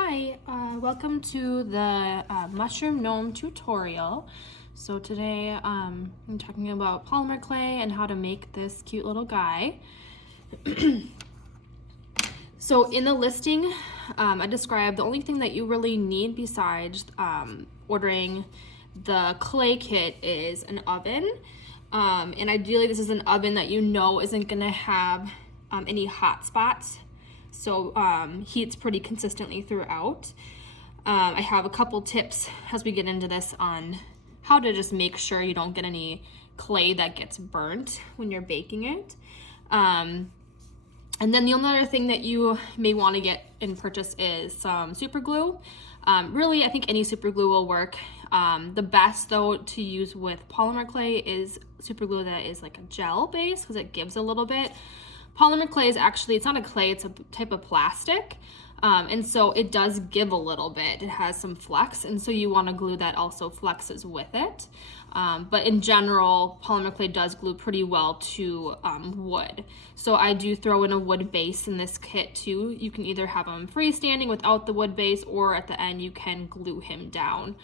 Hi, welcome to the Mushroom Gnome tutorial. So today I'm talking about polymer clay and how to make this cute little guy. So in the listing, I described the only thing that you really need besides ordering the clay kit is an oven. And ideally this is an oven that you know isn't gonna have any hot spots. So heats pretty consistently throughout. I have a couple tips as we get into this on how to just make sure you don't get any clay that gets burnt when you're baking it. And then the only other thing that you may want to get and purchase is some super glue. Really, I think any super glue will work. The best though to use with polymer clay is super glue that is like a gel base because it gives a little bit. Polymer clay is actually, it's not a clay, it's a type of plastic. And so it does give a little bit. It has some flex, and so you want to glue that also flexes with it. But in general, polymer clay does glue pretty well to wood. So I do throw in a wood base in this kit too. You can either have him freestanding without the wood base, or at the end you can glue him down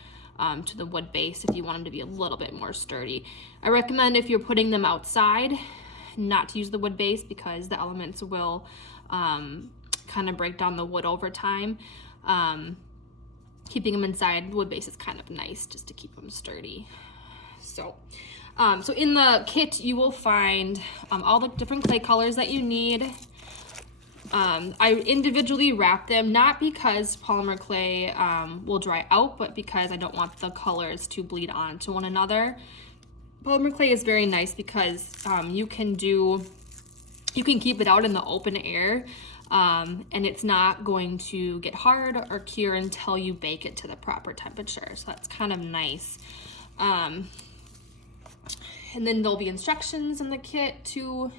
to the wood base if you want him to be a little bit more sturdy. I recommend if you're putting them outside, not to use the wood base because the elements will kind of break down the wood over time. Keeping them inside, wood base is kind of nice just to keep them sturdy. So in the kit you will find all the different clay colors that you need. I individually wrap them, not because polymer clay will dry out, but because I don't want the colors to bleed onto one another. Polymer clay is very nice because you can keep it out in the open air and it's not going to get hard or cure until you bake it to the proper temperature. So that's kind of nice. And then there'll be instructions in the kit too.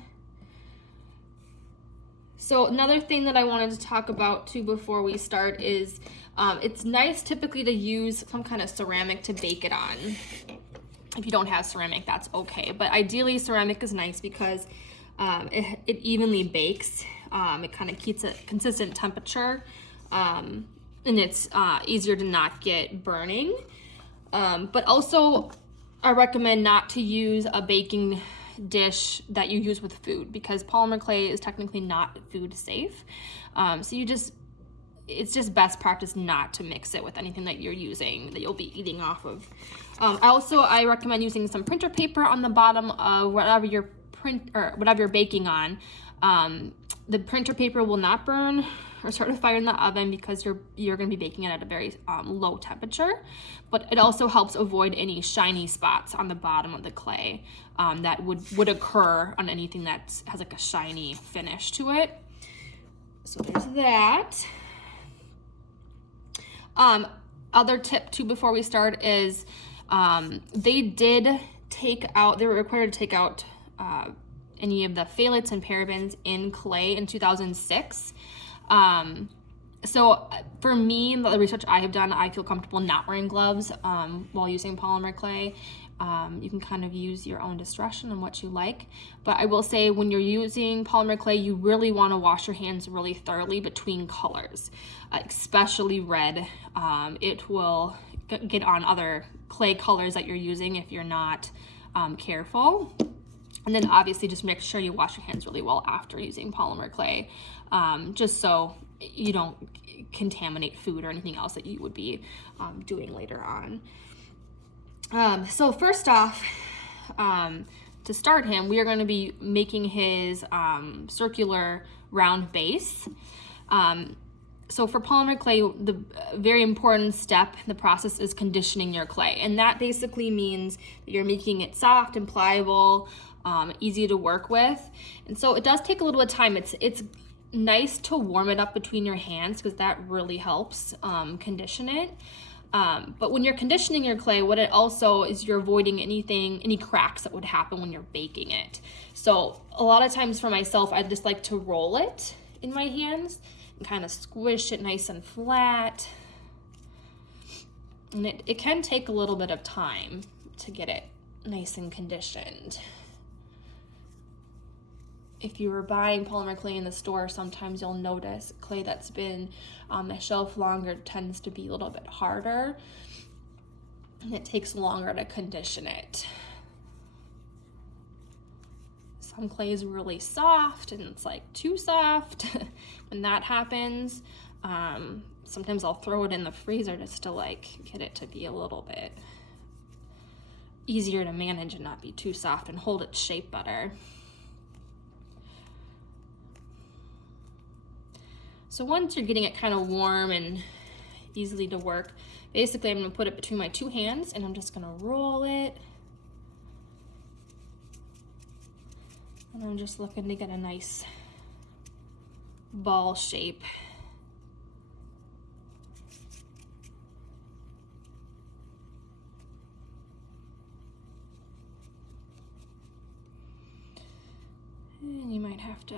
So another thing that I wanted to talk about too before we start is it's nice typically to use some kind of ceramic to bake it on. If you don't have ceramic, that's okay. But ideally, ceramic is nice because it evenly bakes. It kind of keeps a consistent temperature, and it's easier to not get burning. But also, I recommend not to use a baking dish that you use with food because polymer clay is technically not food safe. So it's just best practice not to mix it with anything that you're using that you'll be eating off of. I recommend using some printer paper on the bottom of whatever you're baking on. The printer paper will not burn or start a fire in the oven because you're going to be baking it at a very low temperature, but it also helps avoid any shiny spots on the bottom of the clay that would occur on anything that has like a shiny finish to it. So there's that. Other tip too before we start is they were required to take out any of the phthalates and parabens in clay in 2006. So for me, the research I have done, I feel comfortable not wearing gloves while using polymer clay. You can kind of use your own discretion on what you like. But I will say when you're using polymer clay, you really want to wash your hands really thoroughly between colors, especially red. It will get on other clay colors that you're using if you're not careful. And then obviously just make sure you wash your hands really well after using polymer clay, just so you don't contaminate food or anything else that you would be doing later on. So first off, to start him, we are going to be making his circular round base. So for polymer clay, the very important step in the process is conditioning your clay. And that basically means that you're making it soft and pliable, easy to work with. And so it does take a little bit of time. It's nice to warm it up between your hands because that really helps condition it. But when you're conditioning your clay, what it also is, you're avoiding any cracks that would happen when you're baking it. So a lot of times for myself, I just like to roll it in my hands and kind of squish it nice and flat. And it can take a little bit of time to get it nice and conditioned. if you were buying polymer clay in the store, sometimes you'll notice clay that's been on the shelf longer tends to be a little bit harder, and it takes longer to condition it. Some clay is really soft and it's like too soft. When that happens, sometimes I'll throw it in the freezer just to like get it to be a little bit easier to manage and not be too soft and hold its shape better. So once you're getting it kind of warm and easily to work, basically I'm going to put it between my two hands and I'm just going to roll it. And I'm just looking to get a nice ball shape. And you might have to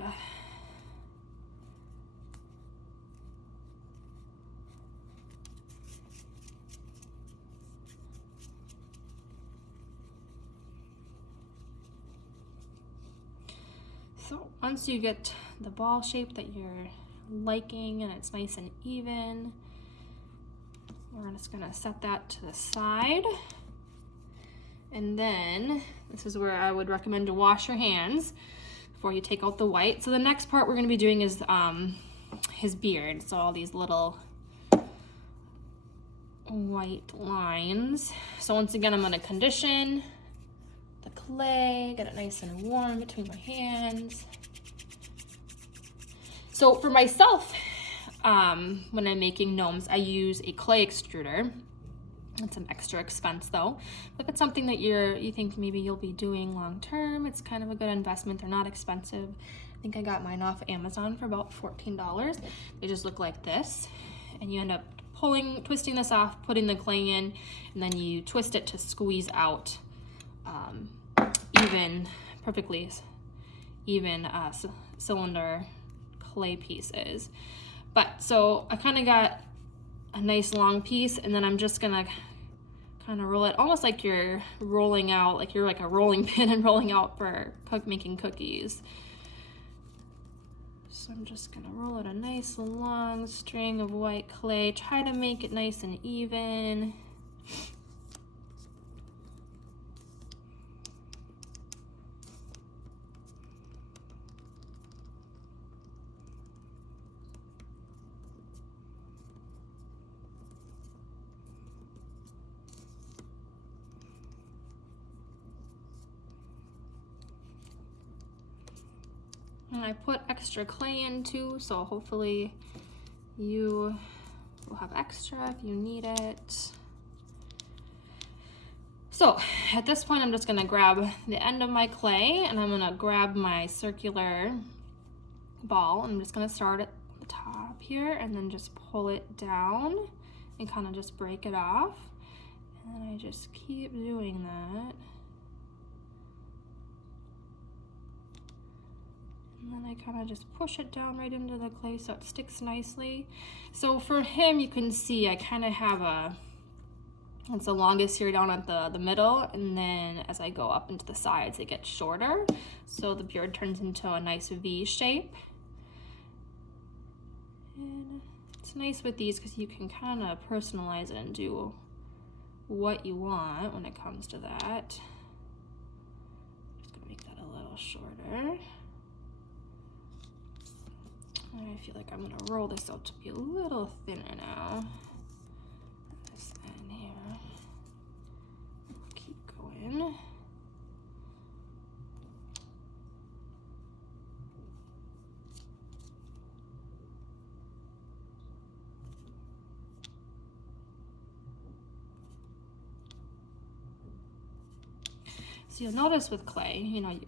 So once you get the ball shape that you're liking and it's nice and even, we're just gonna set that to the side. And then this is where I would recommend to wash your hands before you take out the white. So the next part we're gonna be doing is his beard. So all these little white lines. So once again, I'm gonna condition the clay, get it nice and warm between my hands. So for myself, when I'm making gnomes, I use a clay extruder. It's an extra expense though. If it's something that you think maybe you'll be doing long term, it's kind of a good investment. They're not expensive. I think I got mine off Amazon for about $14. They just look like this, and you end up twisting this off, putting the clay in, and then you twist it to squeeze out perfectly even cylinder clay pieces. But so I kind of got a nice long piece, and then I'm just gonna kind of roll it almost like you're rolling out, like you're like a rolling pin and rolling out for making cookies. So I'm just gonna roll out a nice long string of white clay, try to make it nice and even. And I put extra clay in too, so hopefully you will have extra if you need it. So at this point, I'm just gonna grab the end of my clay and I'm gonna grab my circular ball. I'm just gonna start at the top here and then just pull it down and kind of just break it off. And then I just keep doing that. And then I kind of just push it down right into the clay so it sticks nicely. So for him, you can see I kind of have it's the longest here down at the middle, and then as I go up into the sides, it gets shorter. So the beard turns into a nice V shape. And it's nice with these because you can kind of personalize it and do what you want when it comes to that. Just gonna make that a little shorter. I feel like I'm gonna roll this out to be a little thinner now. This end here. Keep going. So you'll notice with clay, you know,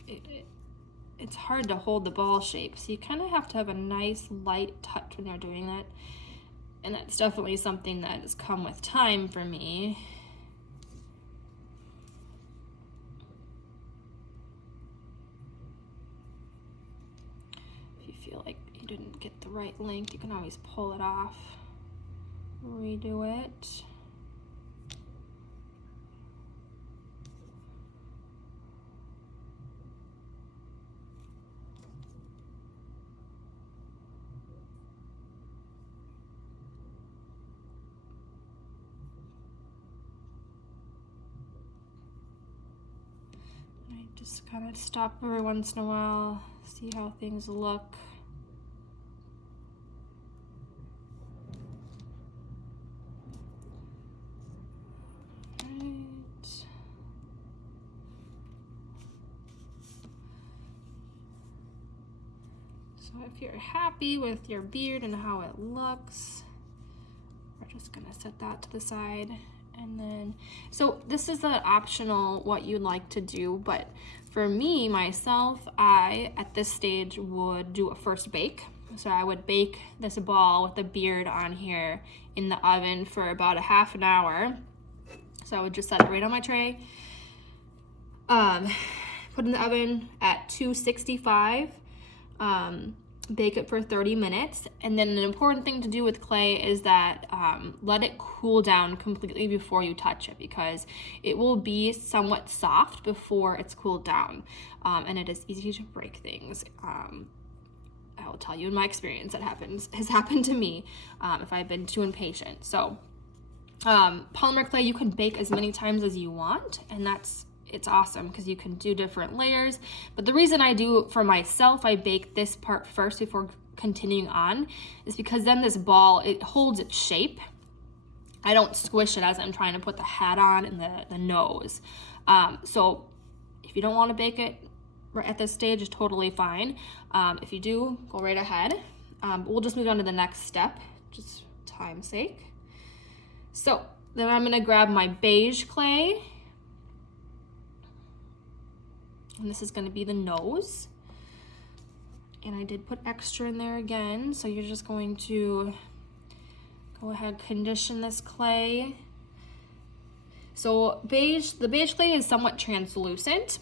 it's hard to hold the ball shape, so you kind of have to have a nice light touch when you're doing that, and that's definitely something that has come with time for me. If you feel like you didn't get the right length, you can always pull it off, redo it. I just kind of stop every once in a while, see how things look. So if you're happy with your beard and how it looks, we're just gonna set that to the side. And then, so this is the optional what you'd like to do, but for me, myself, I, at this stage, would do a first bake. So I would bake this ball with the beard on here in the oven for about a half an hour. So I would just set it right on my tray. Put in the oven at 265. Bake it for 30 minutes. And then an important thing to do with clay is that let it cool down completely before you touch it, because it will be somewhat soft before it's cooled down. And it is easy to break things. I will tell you in my experience that has happened to me if I've been too impatient. So polymer clay, you can bake as many times as you want, and it's awesome because you can do different layers. But the reason I do for myself, I bake this part first before continuing on, is because then this ball, it holds its shape. I don't squish it as I'm trying to put the hat on and the nose. So if you don't want to bake it right at this stage, it's totally fine. If you do, go right ahead. We'll just move on to the next step, just time's sake. So then I'm gonna grab my beige clay, and this is going to be the nose. And I did put extra in there again, so you're just going to go ahead, condition this clay. So the beige clay is somewhat translucent.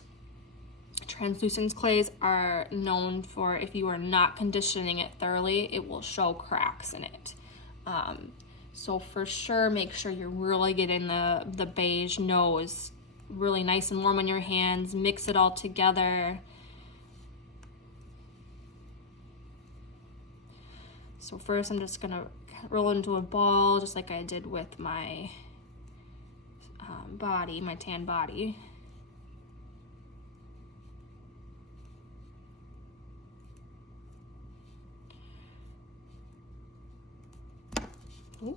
Translucent clays are known for, if you are not conditioning it thoroughly, it will show cracks in it. So for sure, make sure you're really getting the beige nose really nice and warm on your hands. Mix it all together. So first I'm just gonna roll into a ball just like I did with my body, my tan body. Ooh.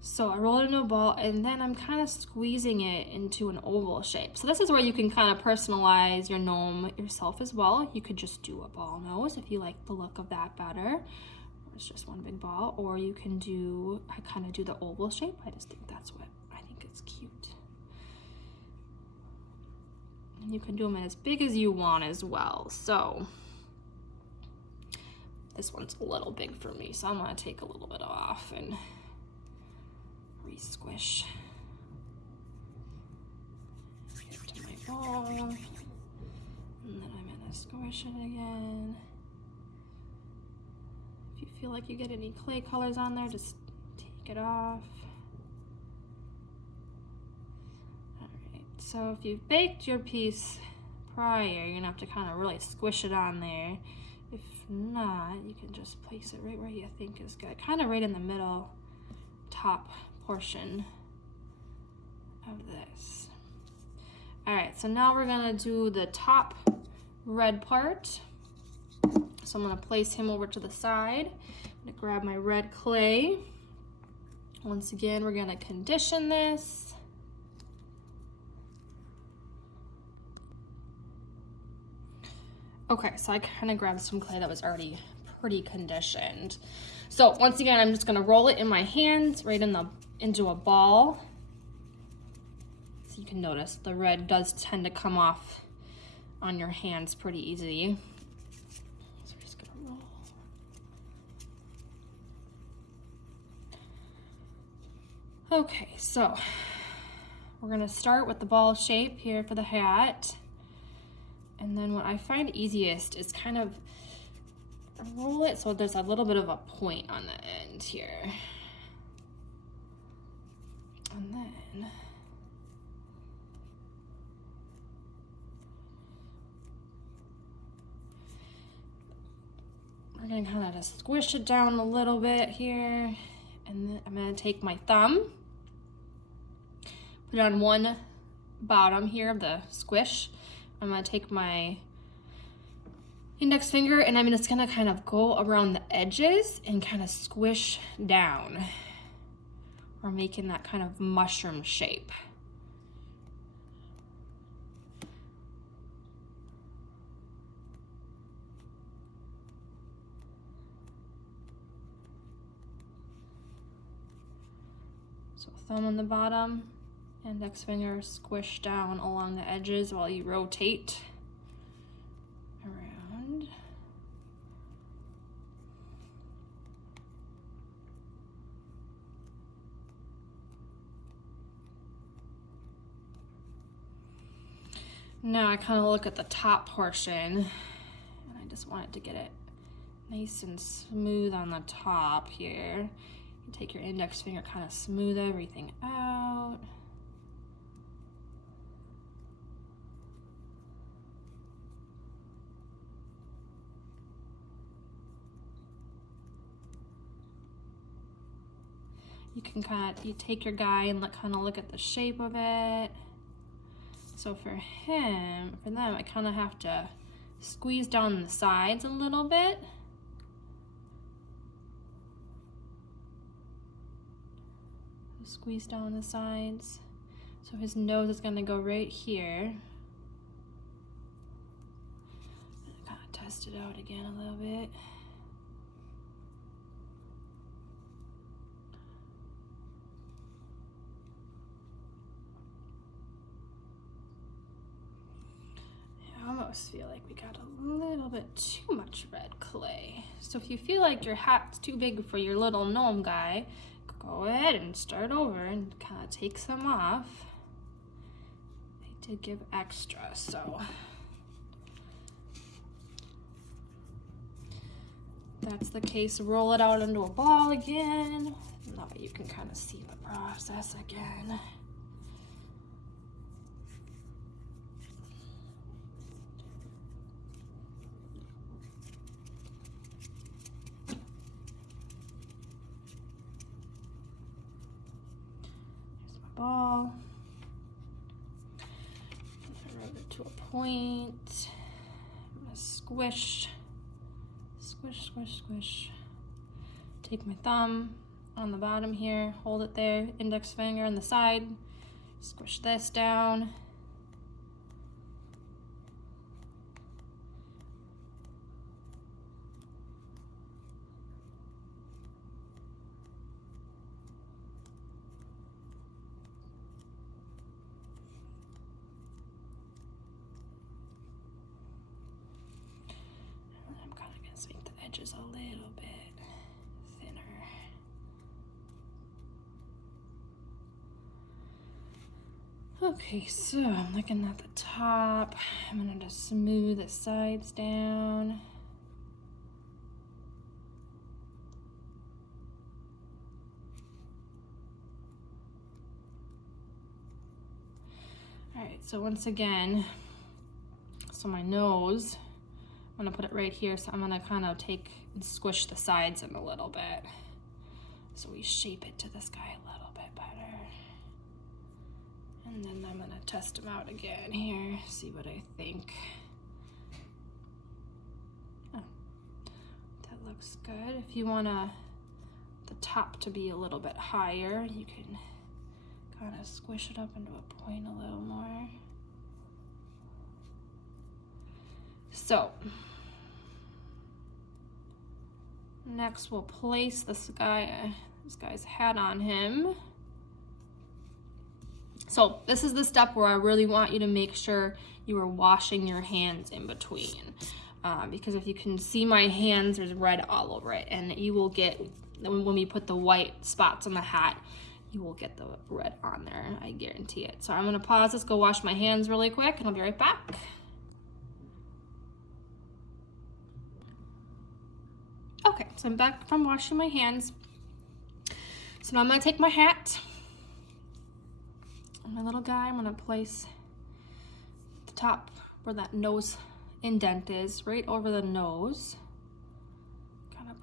So I roll it into a ball, and then I'm kind of squeezing it into an oval shape. So this is where you can kind of personalize your gnome yourself as well. You could just do a ball nose if you like the look of that better. Or it's just one big ball. Or you can do, I kind of do the oval shape. I just think that's what I think is cute. And you can do them as big as you want as well. So this one's a little big for me, so I'm gonna take a little bit off and re-squish it to my ball, and then I'm gonna squish it again. If you feel like you get any clay colors on there, just take it off. Alright, so if you've baked your piece prior, you're gonna have to kind of really squish it on there. If not, you can just place it right where you think is good, kind of right in the middle top portion of this. All right, so now we're gonna do the top red part. So I'm gonna place him over to the side. I'm gonna grab my red clay. Once again, we're gonna condition this. Okay, so I kind of grabbed some clay that was already pretty conditioned. So once again, I'm just gonna roll it in my hands right into a ball. So you can notice the red does tend to come off on your hands pretty easy. So we're just gonna roll. Okay, so we're gonna start with the ball shape here for the hat. And then what I find easiest is kind of roll it so there's a little bit of a point on the end here. And then We're gonna kind of just squish it down a little bit here. And then I'm gonna take my thumb, put it on one bottom here of the squish. I'm gonna take my index finger and I'm just gonna kind of go around the edges and kind of squish down. We're making that kind of mushroom shape. So thumb on the bottom, index finger squish down along the edges while you rotate around. Now I kind of look at the top portion and I just want it to get it nice and smooth on the top here. You take your index finger, kind of smooth everything out. You can you take your guy and kind of look at the shape of it. So for them, I kind of have to squeeze down the sides a little bit. Squeeze down the sides. So his nose is going to go right here. Kind of test it out again a little bit. I almost feel like we got a little bit too much red clay. So if you feel like your hat's too big for your little gnome guy, go ahead and start over and kind of take some off. They did give extra, so if that's the case, roll it out into a ball again. Now you can kind of see the process again. Ball. Roll it to a point. I'm gonna squish, squish, squish, squish. Take my thumb on the bottom here, hold it there, index finger on the side, squish this down. Make the edges a little bit thinner. Okay, so I'm looking at the top. I'm gonna just smooth the sides down. All right, so once again, so my nose, I'm gonna put it right here, so I'm gonna kind of take and squish the sides in a little bit. So we shape it to this guy a little bit better. And then I'm gonna test him out again here, see what I think. Oh, that looks good. If you wanna the top to be a little bit higher, you can kind of squish it up into a point a little more. So, next we'll place this guy's hat on him. So this is the step where I really want you to make sure you are washing your hands in between. Because if you can see my hands, there's red all over it, and you will get, when we put the white spots on the hat, you will get the red on there, I guarantee it. So I'm gonna pause this, go wash my hands really quick, and I'll be right back. Okay, so I'm back from washing my hands. So now I'm gonna take my hat, my little guy, I'm gonna place the top where that nose indent is, right over the nose.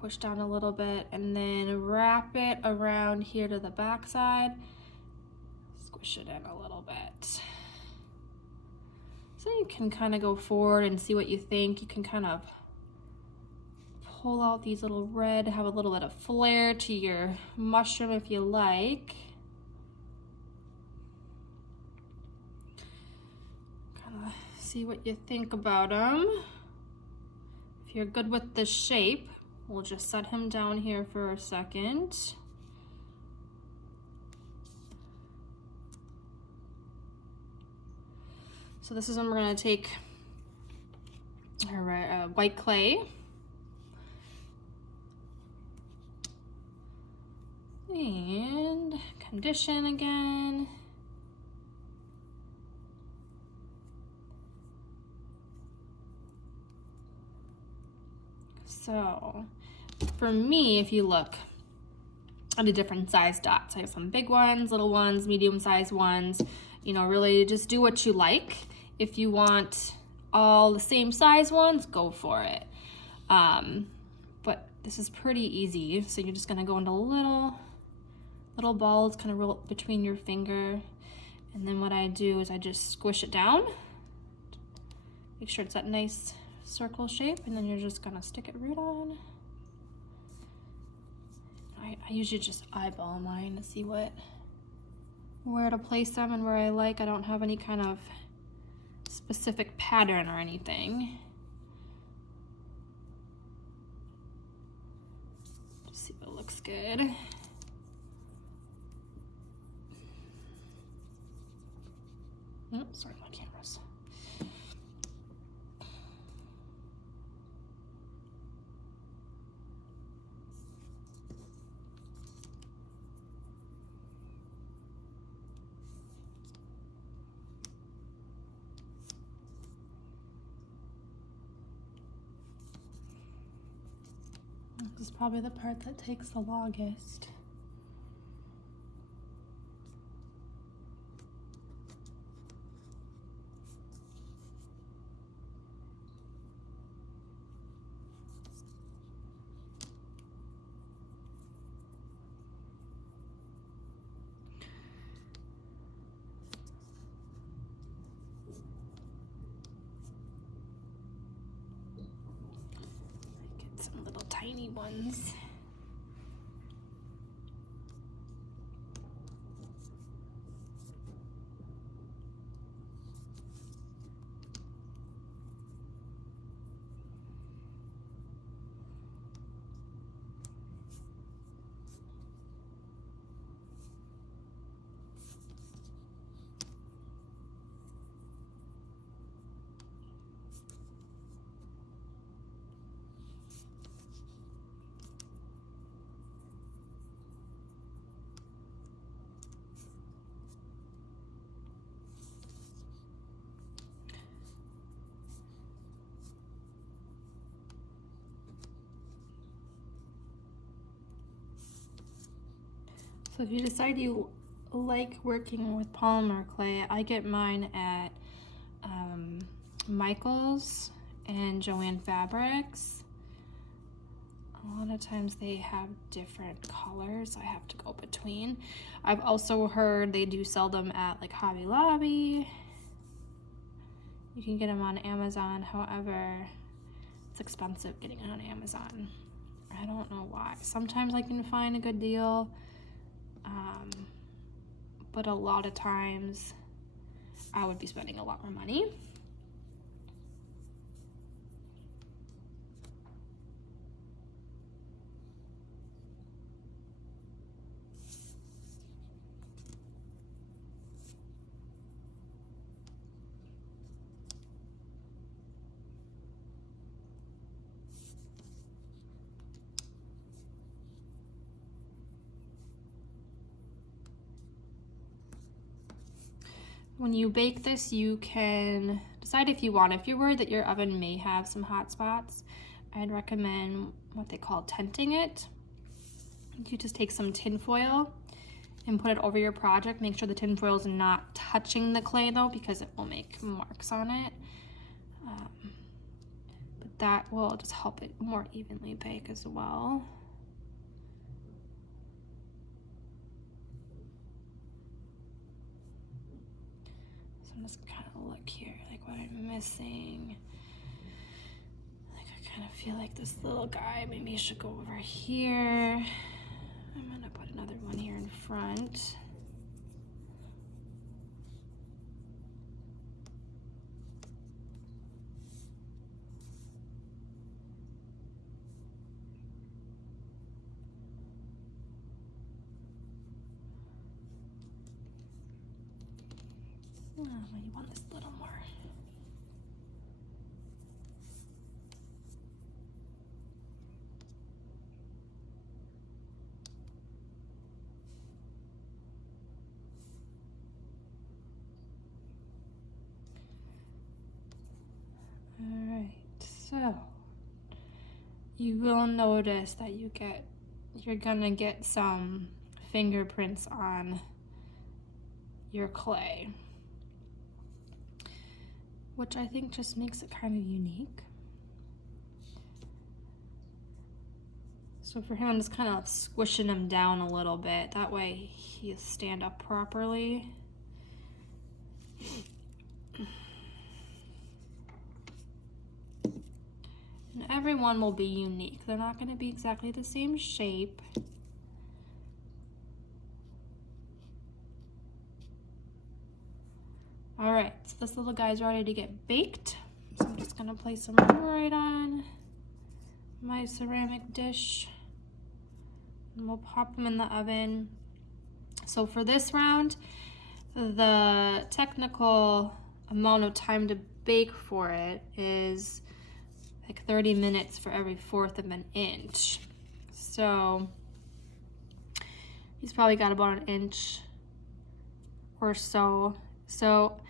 push down a little bit, and then wrap it around here to the back side. Squish it in a little bit. So you can kind of go forward and see what you think. You can kind of pull out these little red, have a little bit of flair to your mushroom if you like. Kind of see what you think about them. If you're good with the shape, we'll just set him down here for a second. So this is when we're going to take our white clay and condition again. So for me, if you look at the different size dots, I have some big ones, little ones, medium-sized ones. You know, really just do what you like. If you want all the same size ones, go for it. But this is pretty easy. So you're just gonna go into little balls, kind of roll it between your finger. And then what I do is I just squish it down. Make sure it's that nice circle shape, and then you're just gonna stick it right on. I usually just eyeball mine to see where to place them and where I like. I don't have any kind of specific pattern or anything. Just see if it looks good. Oops, sorry, my cameras. This is probably the part that takes the longest. Some little tiny ones. So if you decide you like working with polymer clay, I get mine at Michael's and Joann Fabrics. A lot of times they have different colors I have to go between. I've also heard they do sell them at like Hobby Lobby. You can get them on Amazon, however, it's expensive getting it on Amazon. I don't know why. Sometimes I can find a good deal, but a lot of times I would be spending a lot more money. When you bake this, you can decide if you want. If you're worried that your oven may have some hot spots, I'd recommend what they call tenting it. You just take some tin foil and put it over your project. Make sure the tin foil is not touching the clay though, because it will make marks on it. But that will just help it more evenly bake as well. So I'm just kind of look here, like what I'm missing. Like I kind of feel like this little guy maybe should go over here. I'm gonna put another one here in front. Oh, maybe want this a little more. All right, so you will notice that you're gonna get some fingerprints on your clay, which I think just makes it kind of unique. So for him, I'm just kind of squishing him down a little bit. That way he'll stand up properly. And everyone will be unique. They're not going to be exactly the same shape. All right, so this little guy's ready to get baked. So I'm just gonna place him right on my ceramic dish. And we'll pop them in the oven. So for this round, the technical amount of time to bake for it is like 30 minutes for every 1/4 of an inch. So he's probably got about an inch or so. So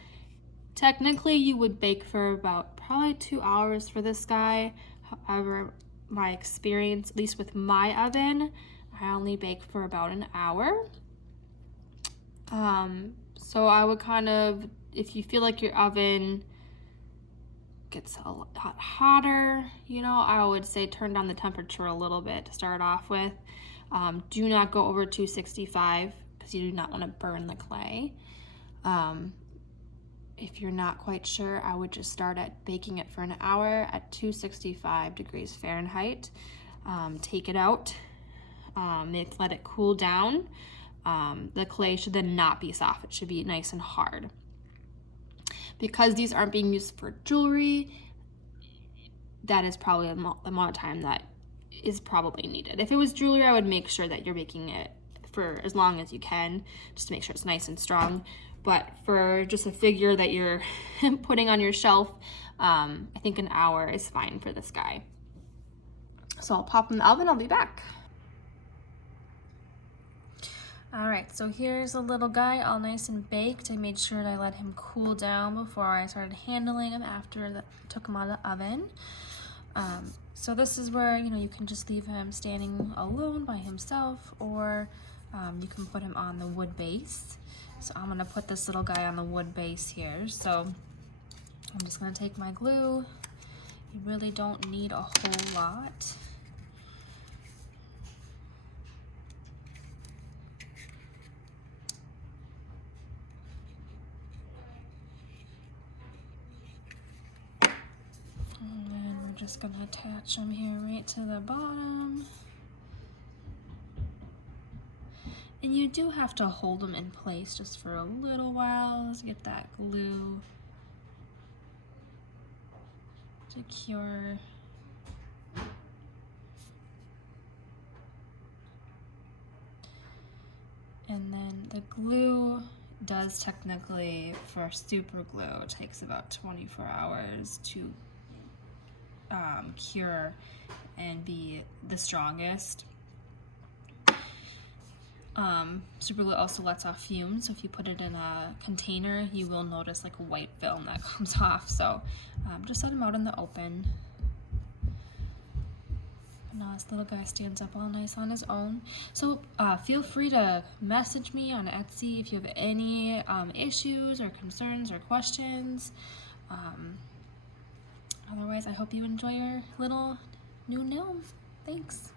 technically you would bake for about probably 2 hours for this guy. However, my experience, at least with my oven, I only bake for about an hour. So I would kind of, if you feel like your oven gets a lot hotter, you know, I would say turn down the temperature a little bit to start off with. Do not go over 265 because you do not want to burn the clay. If you're not quite sure, I would just start at baking it for an hour at 265 degrees Fahrenheit. Take it out, let it cool down. The clay should then not be soft, it should be nice and hard. Because these aren't being used for jewelry, that is probably the amount of time that is probably needed. If it was jewelry, I would make sure that you're baking it for as long as you can, just to make sure it's nice and strong. But for just a figure that you're putting on your shelf, I think an hour is fine for this guy. So I'll pop in the oven, I'll be back. All right, so here's a little guy all nice and baked. I made sure that I let him cool down before I started handling him after I took him out of the oven. So this is where, you know, you can just leave him standing alone by himself, or you can put him on the wood base. So I'm gonna put this little guy on the wood base here. So I'm just gonna take my glue. You really don't need a whole lot. And then we're just gonna attach them here right to the bottom. And you do have to hold them in place just for a little while. Let's get that glue secure. And then the glue does technically, for super glue, it takes about 24 hours to cure and be the strongest. Super glue also lets off fumes, so if you put it in a container, you will notice like a white film that comes off. So just set them out in the open. But now this little guy stands up all nice on his own. So feel free to message me on Etsy if you have any issues or concerns or questions. otherwise, I hope you enjoy your little new gnome. Thanks.